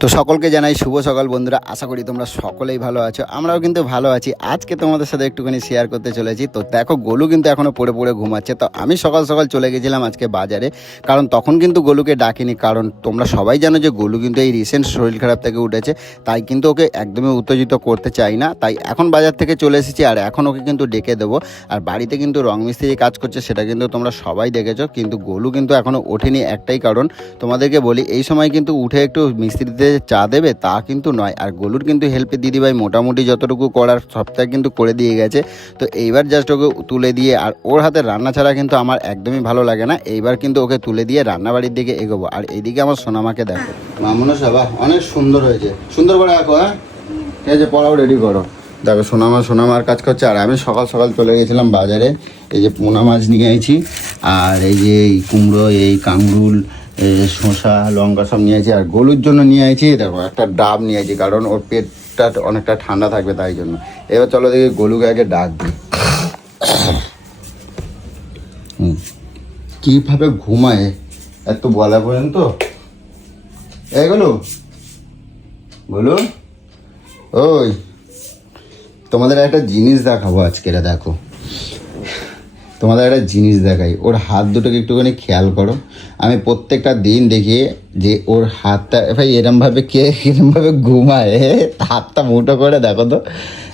তো সকলকে জানাই শুভ সকাল বন্ধুরা, আশা করি তোমরা সকলেই ভালো আছো। আমরাও কিন্তু ভালো আছি। আজকে তোমাদের সাথে একটুখানি শেয়ার করতে চলেছি। তো দেখো, গোলু কিন্তু এখনও পড়ে পড়ে ঘুমাচ্ছে। তো আমি সকাল সকাল চলে গেছিলাম আজকে বাজারে, কারণ তখন কিন্তু গোলুকে ডাকিনি, কারণ তোমরা সবাই জানো যে গোলু কিন্তু এই রিসেন্ট শরীর খারাপ থেকে উঠেছে, তাই কিন্তু ওকে একদমই উত্তেজিত করতে চাই না। তাই এখন বাজার থেকে চলে এসেছি, আর এখন ওকে কিন্তু ডেকে দেবো। আর বাড়িতে কিন্তু রং মিস্ত্রি কাজ করছে, সেটা কিন্তু তোমরা সবাই দেখেছো। কিন্তু গোলু কিন্তু এখনও ওঠেনি, একটাই কারণ তোমাদেরকে বলি, এই সময় কিন্তু উঠে একটু মিস্ত্রিতে চা দেবে তা কিন্তু নয়। আর গোলুর কিন্তু হেল্পে দিদিভাই মোটামুটি যতটুকু করার সবটা কিন্তু করে দিয়ে গেছে। তো এইবার জাস্ট ওকে তুলে দিয়ে, আর ওর হাতে রান্না ছাড়া কিন্তু আমার একদমই ভালো লাগে না। এইবার কিন্তু ওকে তুলে দিয়ে রান্নাবাড়ির দিকে এগোবো। আর এইদিকে আমার সোনামাকে দেখো, মামুনো সাবা অনেক সুন্দর হয়েছে, সুন্দর করে রাখো। হ্যাঁ ঠিক আছে, পড়াও রেডি করো। দেখো সোনামার কাজ করছে, আর আমি সকাল সকাল চলে গেছিলাম বাজারে। এই যে পোনা মাছ নিয়ে আইছি, আর এই যে এই কুমড়ো, এই কাঙ্গুল, শসা, লঙ্কা সব নিয়েছি। আর গোলুর জন্য নিয়ে আইছি দেখো একটা ডাব নিয়ে আইছি, কারণ ওর পেটটা অনেকটা ঠান্ডা থাকবে তাই জন্য। এবার চলো দেখি গোলুকে আগে ডাক দিই। কীভাবে ঘুমায় এত বলা পর্যন্ত। এই গোলু, গোলু, ওই তোমাদের একটা জিনিস দেখাবো আজকে। দেখো, তোমাদের একটা জিনিস দেখাই। ওর হাত দুটোকে একটুখানি খেয়াল করো। আমি প্রত্যেকটা দিন দেখি যে ওর হাতটা ভাই এরমভাবে এরমভাবে ঘুমায়, হাতটা মুঠো করে দেখো তো।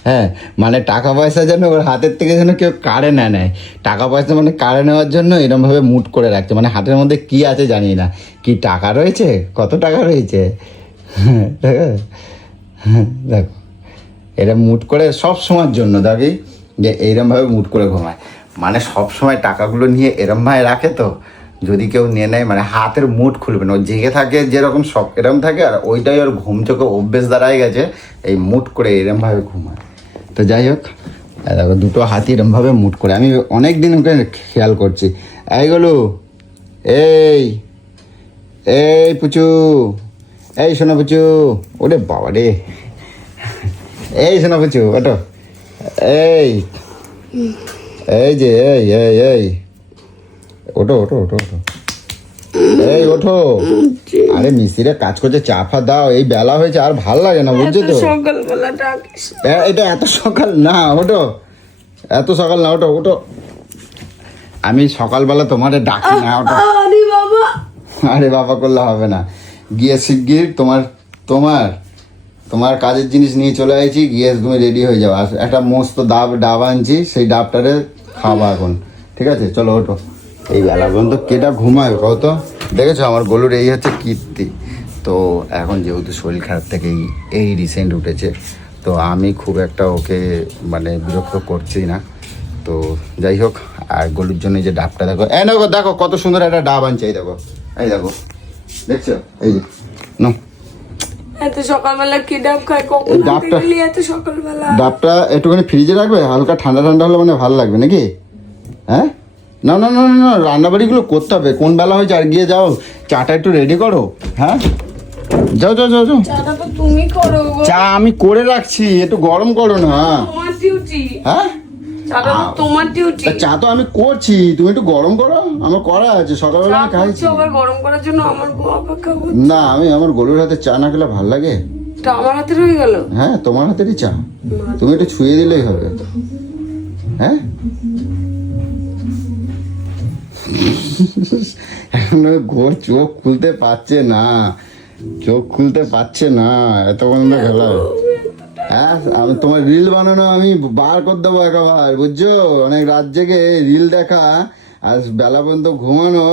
হ্যাঁ, মানে টাকা পয়সা যেন ওর হাতের থেকে যেন কেউ কাড়ে না নেয়। টাকা পয়সা মানে কাড়ে নেওয়ার জন্য এরমভাবে মুঠ করে রাখছে। মানে হাতের মধ্যে কি আছে জানি না, কি টাকা রয়েছে, কত টাকা রয়েছে। দেখো, এটা মুঠ করে সব সময়ের জন্য দেখি যে এইরমভাবে মুঠ করে ঘুমায়। মানে সব সময় টাকাগুলো নিয়ে এরমভাবে রাখে, তো যদি কেউ নিয়ে নেয় মানে হাতের মুঠ খুলবে না। ও জেগে থাকে যেরকম সব এরম থাকে, আর ওইটাই ওর ঘুম চোখে অভ্যেস দাঁড়ায় গেছে, এই মুঠ করে এরমভাবে ঘুমায়। তো যাই হোক, দেখো দুটো হাতি এরমভাবে মুঠ করে। আমি অনেক দিন ওকে খেয়াল করছি। এইগুলো, এই এই পুচু, এই শোনা পুচু, ওরে বাবা রে, এই শোনা পুচু, ওটো, এই এই যে এই এই এই ওঠো ওঠো ওঠো ওঠো, এই ওঠো। আরে মিস্ত্রিরা কাজ করছে, চা ফা দাও। এই বেলা হয়েছে, আর ভাল লাগে না, বুঝছো তো। এটা এত সকাল না, ওঠো, এত সকাল না, ওঠো ওঠো। আমি সকালবেলা তোমারে ডাকি না, ওঠো। আরে বাবা করলে হবে না, গিয়ে শিগগির তোমার তোমার তোমার কাজের জিনিস নিয়ে চলে আসছি। গিয়ে তুমি রেডি হয়ে যাও। আর একটা মস্ত ডাব আনছি, সেই ডাবটারে খাওয়া এখন। ঠিক আছে, চলো ওঠো। এই বেলা পর্যন্ত কেটা ঘুমায় কত। দেখেছো আমার গোলুর এই হচ্ছে কীর্তি। তো এখন যেহেতু শরীর খারাপ থেকে এই রিসেন্ট উঠেছে, তো আমি খুব একটা ওকে মানে বিরক্ত করছি না। তো যাই হোক, আর গোলুর জন্য যে ডাবটা দেখো, এই দেখো দেখো কত সুন্দর একটা ডাব আনছে। এই দেখো, এই দেখো, দেখছো, এই যে নো, এত সকালবেলা কি ডাব খায়? কখন এত সকালবেলা? ডাবটা একটুখানি ফ্রিজে রাখবে, হালকা ঠান্ডা ঠান্ডা হলে মানে ভালো লাগবে নাকি। হ্যাঁ, না না না না, রান্নাবাড়িগুলো করতে হবে। কোন বেলা হয়েছে, আর গিয়ে যাও চাটা একটু রেডি করো। হ্যাঁ, যাও যাও যাও যাও। চাটা তো তুমি করো গো। চা আমি করে রাখছি, একটু গরম করো না। তোমার ডিউটি। হ্যাঁ, চাটা তো তোমার ডিউটি। চা তো আমি করছি, তুমি একটু গরম করো। আমার করা আছে, সকালবেলা আমি খাইছি। আবার গরম করার জন্য আমার অপেক্ষা করছি। না, আমি আমার গরুর হাতে চা না খেলে ভালো লাগে। তা আমার হাতে রয়ে গেল। হ্যাঁ, তোমার হাতেরই চা, তুমি একটু ছুঁয়ে দিলেই হবে। হ্যাঁ, এখন ঘোর চোখ খুলতে পারছে না, চোখ খুলতে পারছে না, এত বন্ধ খেলা। হ্যাঁ, আমি তোমার রিল বানানো আমি বার করে দেবো একেবারে, বুঝছো। অনেক রাত জেগে রিল দেখা আর বেলা পর্যন্ত ঘুমানো,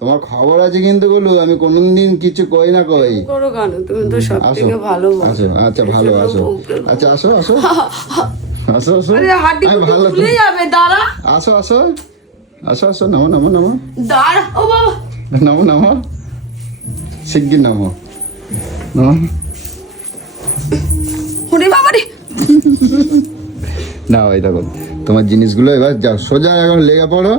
তোমার খবর আছে কিন্তু বলু। আমি কোনদিন কিছু কই না কই। করো কেন, তুমি তো সব থেকে ভালো। আসো, আচ্ছা ভালো, আসো, আচ্ছা আসো আসো আসো আসো, আমি ভালো ভুলে যাবে। দাঁড়া, আসো আসো আসো আসো, নামো নামো নামো, দাঁড়া, ও বাবা, নামো নামো, শিগগির নামো নামো। ওরে বাবা রে, না ওই দেখো তোমার জিনিসগুলো। এবার যাও সোজা এখন লেগে পড়ো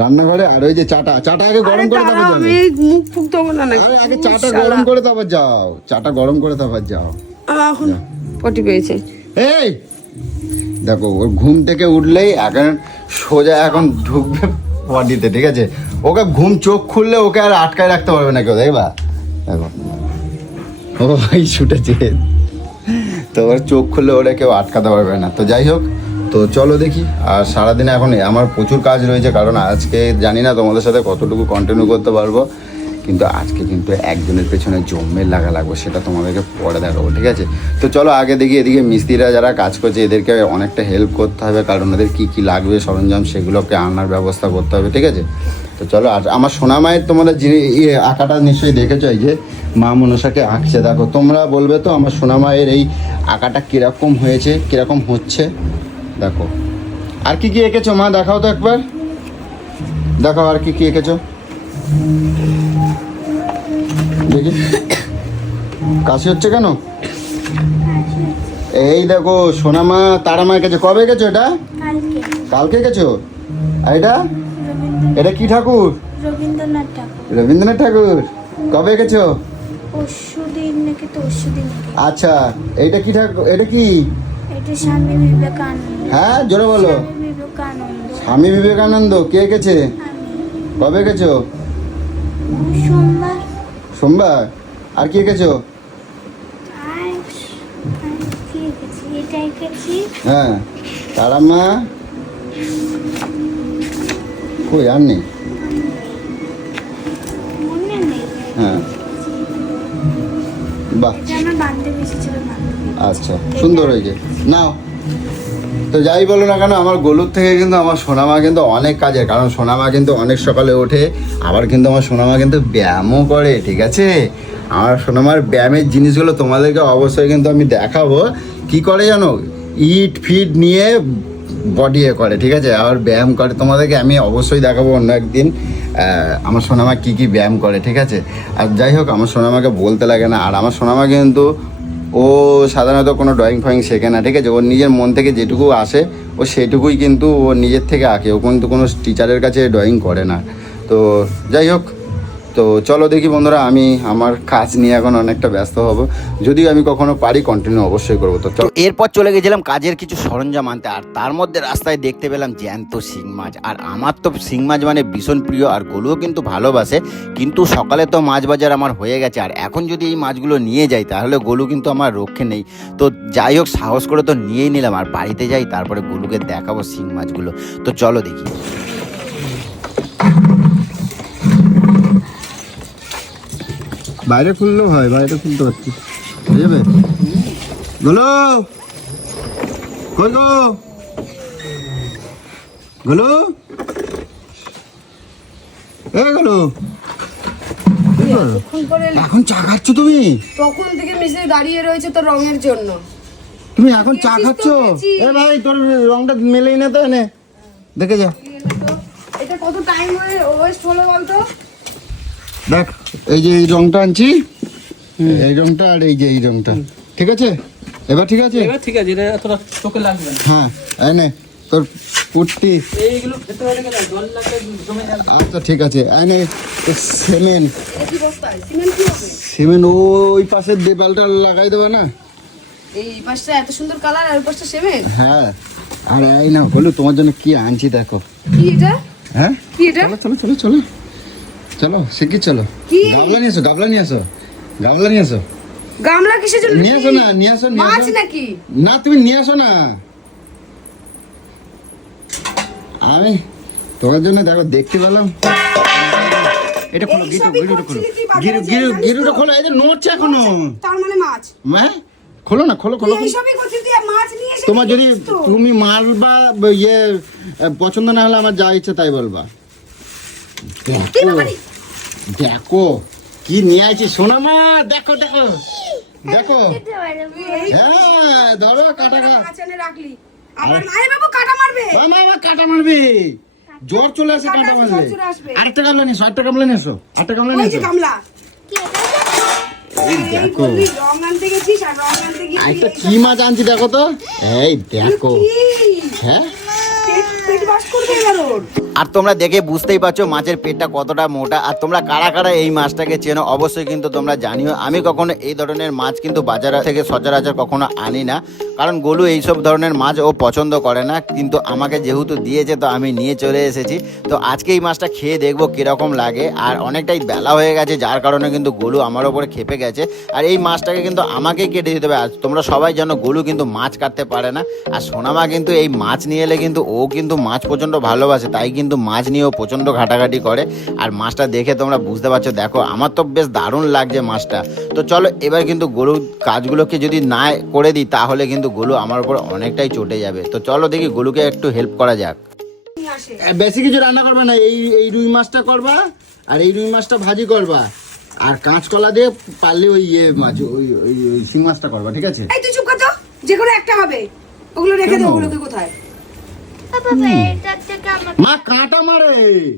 রান্নাঘরে। আর ওই যে চাটা আগে গরম করে তারপর যাও। আমি মুখ ফুক দেবো না। আরে আগে চাটা গরম করে তারপর যাও, চাটা গরম করে তারপর যাও। এখন পটি পেয়েছে। এই দেখো, ওর ঘুম থেকে উঠলেই এখন সোজা এখন ঢুকবে পটিতে। ঠিক আছে, ওকে ঘুম চোখ খুললে ওকে আর আটকায় রাখতে পারবে না কেউ, দেখবা। দেখো ও ভাই ছুটেছে, তো ওর চোখ খুললে ওরা কেউ আটকাতে পারবে না। তো যাই হোক, তো চলো দেখি। আর সারাদিনে এখন আমার প্রচুর কাজ রয়েছে, কারণ আজকে জানি না তোমাদের সাথে কতটুকু কন্টিনিউ করতে পারবো, কিন্তু আজকে কিন্তু একজনের পেছনে জম্মের লাগবো, সেটা তোমাদেরকে পরে দেখাবো, ঠিক আছে? তো চলো আগে দেখি, এদিকে মিস্ত্রিরা যারা কাজ করছে এদেরকে অনেকটা হেল্প করতে হবে, কারণ ওদের কী কী লাগবে সরঞ্জাম সেগুলোকে আনার ব্যবস্থা করতে হবে, ঠিক আছে? তো চলো। আর আমার সোনা মায়ের তোমরা আঁকাটা নিশ্চয়ই দেখেছো, এই যে মা মনসাকে আঁকছে, দেখো তোমরা বলবে তো আমার সোনা মায়ের এই আঁকাটা কীরকম হয়েছে, কীরকম হচ্ছে, দেখো। আর কি কি এঁকেছো মা, দেখাও তো একবার, দেখাও আর কি কি এঁকেছো দেখি। কাশি হচ্ছে কেন? এই দেখো সোনা মা তারা মা এঁকেছে, কবে এঁকেছো এটা? কালকে এঁকেছো। আর এটা কি ঠাকুর? রবীন্দ্রনাথ ঠাকুর। রবীন্দ্রনাথ ঠাকুর, কবে এঁকেছো? পরশুদিন নাকি তরশুদিন। আচ্ছা, এইটা কি ঠাকুর, এটা কি? এটা স্বামী বিবেকানন্দ। হ্যাঁ জোরে বলো। স্বামী বিবেকানন্দ। স্বামী বিবেকানন্দ কে এঁকেছে? আমি। কবে এঁকেছো? সোমবার। সোমবার। আর কি এঁকেছো? আর কি এঁকেছি? এটা এঁকেছি। হ্যাঁ তারা মা কই, আর নেই। মনে নেই। হ্যাঁ বাহ, এটা আমার বান্ধবী এসেছিল, বান্ধবী। আচ্ছা সুন্দর হয়েছে, নাও। তো যাই বলো না কেন, আমার গলুর থেকে কিন্তু আমার সোনামা কিন্তু অনেক কাজের, কারণ সোনামা কিন্তু অনেক সকালে ওঠে, আবার কিন্তু আমার সোনামা কিন্তু ব্যায়ামও করে, ঠিক আছে? আমার সোনামার ব্যায়ামের জিনিসগুলো তোমাদেরকে অবশ্যই কিন্তু আমি দেখাবো। কি করে জানো, ইট ফিট নিয়ে বডি করে, ঠিক আছে? আর ব্যায়াম করে, তোমাদেরকে আমি অবশ্যই দেখাবো অন্য একদিন আমার সোনামা কী কী ব্যায়াম করে, ঠিক আছে? আর যাই হোক, আমার সোনামাকে বলতে লাগে না। আর আমার সোনামা কিন্তু ও সাধারণত কোনো ড্রয়িং ফয়িং শেখে না, ঠিক আছে? ওর নিজের মন থেকে যেটুকু আসে ও সেটুকুই কিন্তু ও নিজের থেকে আঁকে, ও কিন্তু কোনো টিচারের কাছে ড্রয়িং করে না। তো যাই হোক, তো চলো দেখি বন্ধুরা, আমি আমার কাজ নিয়ে এখন অনেকটা ব্যস্ত হব, যদিও আমি কখনো পারি কন্টিনিউ অবশ্যই করবো। তো এরপর চলে গেছিলাম কাজের কিছু সরঞ্জাম আনতে, আর তার মধ্যে রাস্তায় দেখতে পেলাম জ্যান্ত শিং মাছ। আর আমার তো শিং মাছ মানে ভীষণ প্রিয়, আর গলুও কিন্তু ভালোবাসে, কিন্তু সকালে তো মাছ বাজার আমার হয়ে গেছে, আর এখন যদি এই মাছগুলো নিয়ে যাই তাহলে গলু কিন্তু আমার রক্ষে নেই। তো যাই হোক, সাহস করে তো নিয়েই নিলাম, আর বাড়িতে যাই তারপরে গলুকে দেখাবো শিং মাছগুলো। তো চলো দেখি। বাইরে খুললেও হয়, বাইরে খুলতে পারছি, হয়ে যাবে। বলো কই গো, গলো এ গলো, এখন চা খাচ্ছ তুমি? তখন থেকে মিস্ত্রি দাঁড়িয়ে রয়েছে তোর রঙের জন্য। তুমি এখন চা গেছিস তো খাচ্ছ? গেছি। এ ভাই তোর রংটা মেলেই না তো, এনে দেখে যা। এটা কত টাইম ওয়েস্ট হলো বলতো? দেখ এই যে এই রংটা আনছি, এই রংটা আর এই যে এই রংটা, ঠিক আছে? এবার ঠিক আছে, এবার ঠিক আছে, এটা এতটা চোখে লাগবে না। হ্যাঁ এনে তোর পুট্টি। এইগুলো খেতে হলে কেন জল লাগলে জমে যাবে। আচ্ছা ঠিক আছে, এনে সিমেন্ট। এটা কি বস্তায় সিমেন্ট কি হবে? সিমেন্ট ওই পাশের দেওয়ালটা লাগাই দেবে না? এই পাশটা এত সুন্দর কালার, আর ওই পাশটা সিমেন্ট। হ্যাঁ, আর এই না বলো তোমার জন্য কি আনছি দেখো। কি এটা? হ্যাঁ কি এটা? চলো চলো চলো চলো চলো শিগগির চলো। কি? গামলা নিয়ে এসো, গামলা নিয়ে এসো, গামলা নিয়ে এসো। গামলা কিসের জন্য? নিয়ে আসো না, নিয়ে আসো, নিয়ে মাছ আসো। নাকি? না তুমি নিয়ে আসো না, আমি তোমার জন্য দেখো দেখতে পেলাম। এটা খোলো, এই গিরু সবই গিরুটা খোলো, করছিলি কি বাজারে গিরু যেয়ে গিরু জানিস গিরুটা তো? খোলো, এই যে নড়ছে এখনো। তার মানে মাছ। হ্যাঁ খোলো না, খোলো খোলো। তুই এই সবই করছিস, তুই মাছ নিয়ে এসে তোমার কি যদি করছিস তো? তুমি মাল বা ইয়ে পছন্দ না হলে আমার যা ইচ্ছে তাই বলবা। কি দেখো ব্যাপারে? দেখো কি নিয়ে আইছি সোনা মা, দেখো দেখো দেখো। তুই এই হ্যাঁ ধরো কাটা খা। মাছ এনে রাখলি, আবার মায়ের বাবু কাটা মারবে। আমার কাটা মারবে, জ্বর চলে আসে কাটা মারবে। জ্বর চলে আসবে। আরেকটা গামলা নিয়ে এসো, আরেকটা গামলা নিয়ে এসো, আরেকটা গামলা ওই নিয়ে যে এসো। গামলা। এই এই দেখো বললি রং আনতে গেছিস, আর রং আনতে গিয়ে আরেকটা কি মাছ আনছি দেখো তো, এই দেখো। কি? হ্যাঁ পেট বাস করবে এবার ওর। আর তোমরা দেখে বুঝতেই পারছো মাছের পেটটা কতটা মোটা। আর তোমরা কারা কারা এই মাছটাকে চেনো অবশ্যই কিন্তু তোমরা জানিও। আমি কখনো এই ধরনের মাছ কিন্তু বাজার থেকে সচরাচর কখনো আনি না, কারণ গোলু এইসব ধরনের মাছ ও পছন্দ করে না, কিন্তু আমাকে যেহেতু দিয়েছে তো আমি নিয়ে চলে এসেছি। তো আজকে এই মাছটা খেয়ে দেখবো কীরকম লাগে। আর অনেকটাই বেলা হয়ে গেছে, যার কারণে কিন্তু গোলু আমার ওপরে খেপে গেছে। আর এই মাছটাকে কিন্তু আমাকেই কেটে দিতে হবে। আর তোমরা সবাই জানো গোলু কিন্তু মাছ কাটতে পারে না। আর সোনামা কিন্তু এই মাছ নিয়ে এলে কিন্তু ও কিন্তু মাছ প্রচণ্ড ভালোবাসে, তাই কিন্তু মাছ নিয়েও প্রচণ্ড ঘাটাঘাটি করে। আর মাছটা দেখে তোমরা বুঝতে পারছো, দেখো আমার তো বেশ দারুণ লাগছে মাছটা। তো চলো এবার কিন্তু গরুর কাজগুলোকে যদি না করে দিই তাহলে কিন্তু গোলু আমার উপর অনেকটাই চটে যাবে। তো চলো দেখি গোলুকে একটু হেল্প করা যাক। বেশি কিছু রান্না করবা না, এই রুই মাছটা করবা আর এই রুই মাছটা ভাজি করবা, আর কাঁচকলা দিয়ে পারলে ওই মাছ ওই শিং মাছটা করবা, ঠিক আছে? এই তুই চুপ কর তো, যে কোনো একটা হবে। ওগুলো রেখে দে, ওগুলোকে কোথায়? পাপা এটার থেকে আমাকে মা কাঁটা মারে।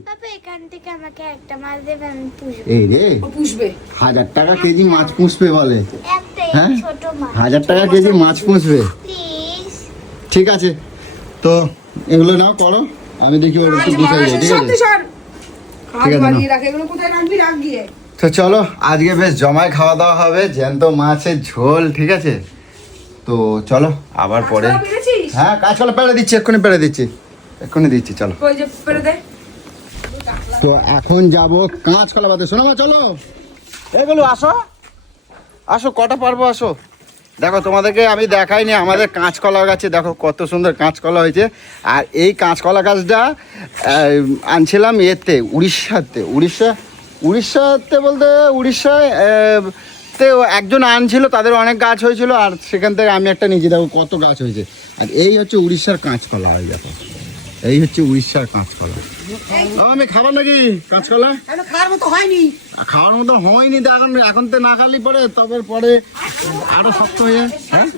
পাপা এখান থেকে আমাকে একটা মাছ দেবে, আমি পুষবো। এই রে ও পুষবে। 1000 টাকা কেজি মাছ পুষবে বলে। একটাই হ্যাঁ? ছোট মাছ। 1000 টাকা কেজি মাছ পুষবে, প্লিজ। ঠিক আছে? তো এগুলো নাও করো, আমি দেখি ওর একটু গুছাই যাই, ঠিক আছে? কাজ বানিয়ে রাখে, এগুলো কোথায় রাখবি, রাখ গিয়ে। তো চলো আজকে বেশ জমায় খাওয়া দাওয়া হবে, জ্যান্ত মাছের ঝোল, ঠিক আছে? তো চলো আবার পরে। কাঁচকলা পেরেছিস? হ্যাঁ কাঁচকলা পেড়ে দিচ্ছি, এক্ষুনি পেড়ে দিচ্ছি, এক্ষুনি দিচ্ছি, চলো। ওই যে পেরে দে। তো এখন যাব কাঁচকলা বাদে। শোনো মা, চলো এগুলো আসো আসো, কটা পারবো আসো। দেখো তোমাদেরকে আমি দেখাইনি আমাদের কাঁচকলা গাছে, দেখো কত সুন্দর কাঁচকলা হয়েছে। আর এই কাঁচকলা গাছটা আনছিলাম এতে উড়িষ্যাতে বলতে উড়িষ্যায় তে একজন আনছিল, তাদের অনেক গাছ হয়েছিল, আর সেখান থেকে আমি একটা নিয়েছি, দেখো কত গাছ হয়েছে। আর এই হচ্ছে উড়িষ্যার কাঁচকলা, এই দেখো এই হচ্ছে উড়িষ্যার কাঁচকলা। আমি খাবার নাকি কাঁচকলা? খাওয়ার মতো হয়নি। খাওয়ার মতো হয়নি তো, এখন তো না খালি পরে, তবে পরে আরো শক্ত হয়ে যায়। হ্যাঁ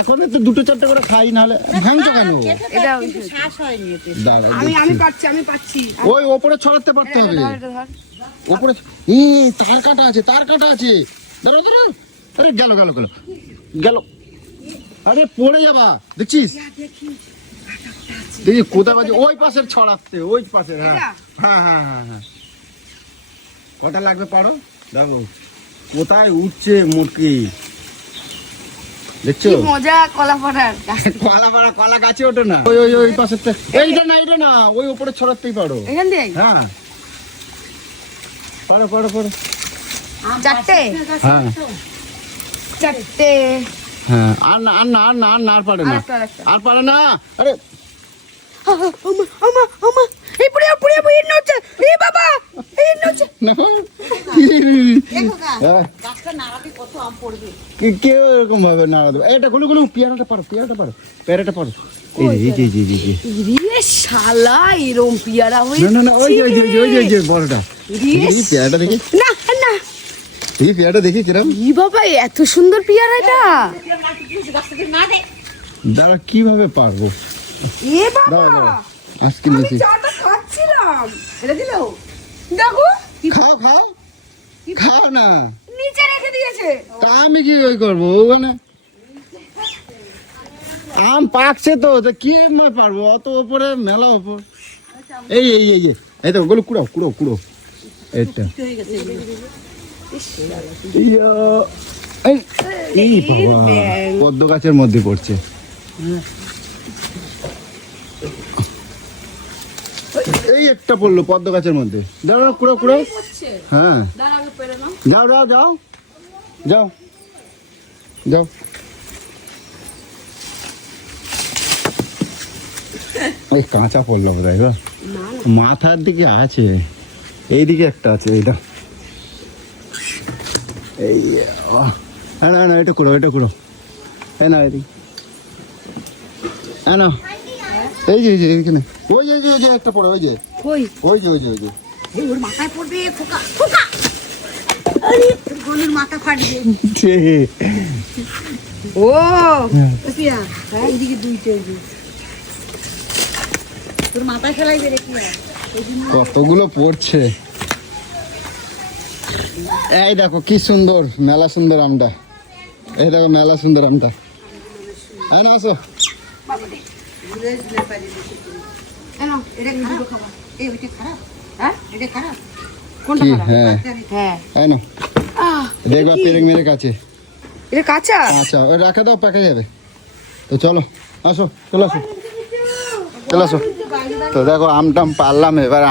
এখন তো 2-4টে করে খাই, নাহলে ভাঙছো কেন? দাঁড়াও, দেখছি। আমি পাচ্ছি। ওই ওপরে ছড়াতে পারতে হবে, ওপরে তার কাটা আছে, তার কাটা আছে। দাঁড়াও দাঁড়াও, আরে গেল গেল গেল গেল, আরে পড়ে যাবা, দেখছিস? দেখি কোথায় বাজে, ওই পাশের ছড়াতে, ওই পাশে। হ্যাঁ হ্যাঁ হ্যাঁ হ্যাঁ হ্যাঁ, কটা লাগবে পারো? দেখো কোথায় উঠছে মুটকি, দেখছো? মজা কলা পাড়ার। কলা গাছে ওঠে না, ওই ওই ওই পাশের, এইটা না, ওই উপরে ছড়াতেই পারো। এখান দিয়ে হ্যাঁ পারো পারো পারো। চারটে। হ্যাঁ চারটে। হ্যাঁ, আর না আর না আর না আর না, আর পারে না, আর পারে না। আরে এই পুড়ে পুড়ে পুড়ে নচ্ছে। এই বাবা, এই নচ্ছে। না কেউ এরকম ভাবে নাড়া দেবে। এটা গুলো গুলো পেয়ারাটা পারো, পেয়ারাটা পারো। এই রে শালা, এরম পিয়ারা হয়ে। না ওই যে বড়টা, পেয়ারাটা দেখি না না। এই পেয়ারাটা দেখি কিরম। ই বাবা, এত সুন্দর পিয়ারা এটা। দাঁড়া, কিভাবে পারবো? এ বাবা, দাঁড়া আজকে আমি নিয়েছি। চাটা খাচ্ছিলাম, এটা দিলো। দেখো খাও খাও খাও না, নিচে রেখে দিয়েছে। তা আমি কি ওই করবো? ওখানে আম পাকছে তো, তা কি পারবো? অত উপরে মেলা উপর। এই তো ওগুলো কুড়ো এটা। এই বাবা, পদ্ম গাছের মধ্যে পড়ছে। এই একটা পড়লো পদ্ম গাছের মধ্যে। দাঁড়াও, কুড়ো। হ্যাঁ যাও। ওই কাঁচা পড়লো বোধহয় গো, মাথার দিকে আছে, এইদিকে একটা আছে, এইটা। এই না এটা কুড়ো, এই না এদিকে, না এই যে এখানে, ওই যে একটা পড়ে, ওই যে ওর মাথায় পড়বে। ফোকা আরে গলুর মাথা ফাটবে। ও পিয়া, এইদিকে দুইটা, তোর মাথায় ফেলাই দে রে পিয়া। কতগুলো পড়ছে। এই দেখো কি সুন্দর, মেলা সুন্দর আমটা। এই দেখো মেলা সুন্দর আমটা। হ্যাঁ না আসো, কোনটা কি? খারাপ? হ্যাঁ হ্যাঁ এই নাও, দেখবা পেরেক মেরে কাছে। এটা কাঁচা। আচ্ছা ওই রাখা দাও, পাকে যাবে। তো চলো আসো, চলে আসো, চলে আসো। তো দেখো আমটাম পারলাম, এবার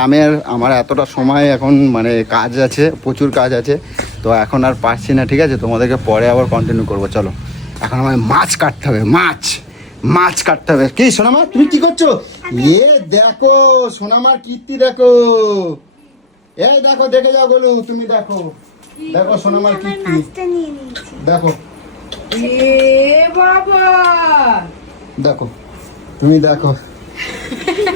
আমার এতটা সময় এখন মানে কাজ আছে, প্রচুর কাজ আছে, তো এখন আর পারছি না, ঠিক আছে? তোমাদেরকে পরে আবার কন্টিনিউ করবো। চলো এখন আমার মাছ কাটতে হবে, মাছ কাটতে হবে। কি সোনামা তুমি কি করছো? দেখো সোনামার কীর্তি দেখো, এই দেখো, দেখে যাও বলু, তুমি দেখো, দেখো সোনামার আমার কীর্তি মাছটা নিয়ে নিয়েছি। দেখো, এ বাবা, দেখো তুমি দেখো,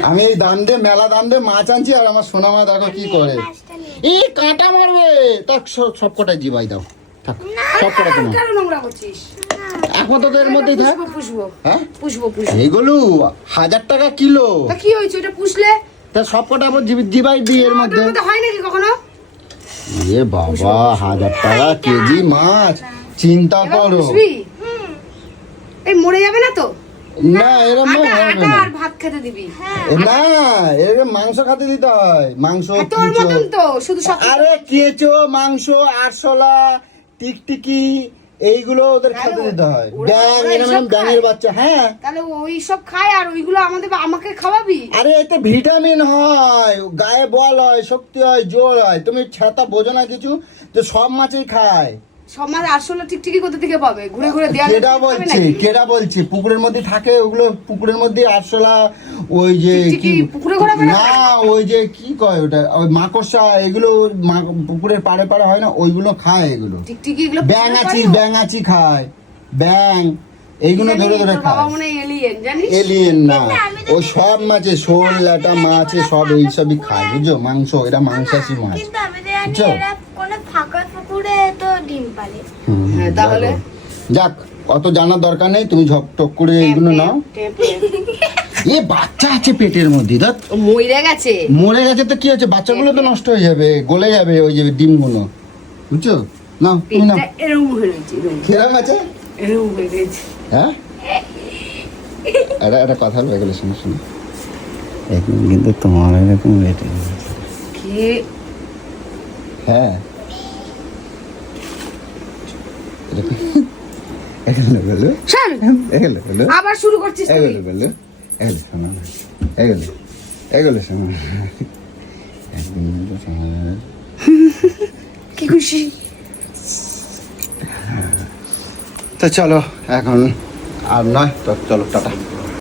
আমি এই দাম দিয়ে, মেলা দাম দিয়ে মাছ আনছি, আর আমার সোনামা দেখো কি করে। মাছটা নিয়ে এই কাঁটা মারবে, তাক সব কটা জিবাই দাও, থাক সব কটা তোমার। কেন নোংরা করছিস? এখন তো এর মধ্যেই থাক। পুষবো হ্যাঁ পুষবো। এইগুলো 1000 টাকা কিলো, তা কি হয়েছে? এটা পুষলে তা সব কটা আবার জিবাই দিই এর ওটার মধ্যে। মধ্যে হয় নাকি কখনো? এ বাবা, 1000 টাকা কেজি মাছ, চিন্তা এবার করো। পুষবি? এই মরে যাবে না তো? না এরকম আটা হবে আটা না। আর ভাত খেতে দিবি। না এরকম মাংস খেতে দিতে হয়, মাংস হ্যাঁ, তোর কেঁচো। মতন তো শুধু সব আরে কেঁচো, মাংস, আরশোলা, টিকটিকি, এইগুলো ওদের খেতে দিতে হয়। ব্যাং, ওরা এরকম এইসব ব্যাঙের খায়? বাচ্চা, হ্যাঁ। তাহলে ওই সব খায় আর ওইগুলো আমাকে খাওয়াবি? আরে এতে ভিটামিন হয়, গায়ে বল হয়, শক্তি হয়, জোর হয়। তুমি ছাতা বোঝো না কিছু, তো সব মাছই খায়। সমাজ আসলে টিকটিকি কোথা থেকে পাবে? ঘুরে ঘুরে দেয়ালে কেডা বলছে পুকুরের মধ্যে থাকে, ওগুলো পুকুরের মধ্যে আরশোলা, ওই যে টিকটিকি কি, পুকুরে ঘোরাফেরা না করে? ওই যে কি কয় ওটা, ওই মাকড়সা, এগুলো পুকুরের পাড়ে পাড়ে হয় না, ওইগুলো খায় এগুলো। টিকটিকি এগুলো ব্যাঙাচি খায়, ব্যাং, এইগুলো ধরে ধরে তোর বাবা খায়। মনে হয় এলিয়েন, জানিস? এলিয়েন না, ওই সব মাছে, শোল, ল্যাটা মাছে, সব এইসবই খায়, বুঝছো? মাংস, এরা মাংসাশী মাছ। কিন্তু আমি তো জানি বুঝছো? এরা কোনো ফাঁকা পুকুরে তো ডিম পারে। হ্যাঁ, তাহলে? যাক, অত জানার দরকার নেই, তুমি ঝপটপ করে এইগুলো নাও। এ বাচ্চা আছে পেটের মধ্যে, দেখ ও মরে গেছে। মরে গেছে তো কি হচ্ছে, বাচ্চাগুলো তো নষ্ট হয়ে যাবে, গলে যাবে ওই যে ডিমগুলো, বুঝছো? নাও তুমি নাও। পেটটা এরকম হয়ে গেছে, কিরম আছে? এরকম হয়ে গেছে। হ্যাঁ, একটা কথা হয়ে গেলে শুনে শুনে, এখন কিন্তু তোমার এরকম রেটে, কে? হ্যাঁ এরকম এগুলো বলো, চল, এগুলো বলো, আবার শুরু করছিস তুই। এগুলো বলো, এগুলো শোনো, এগুলো শোনো, একদিন কিন্তু শোনো। কি খুশি। তো চলো এখন আর নয়, তো চলো টাটা।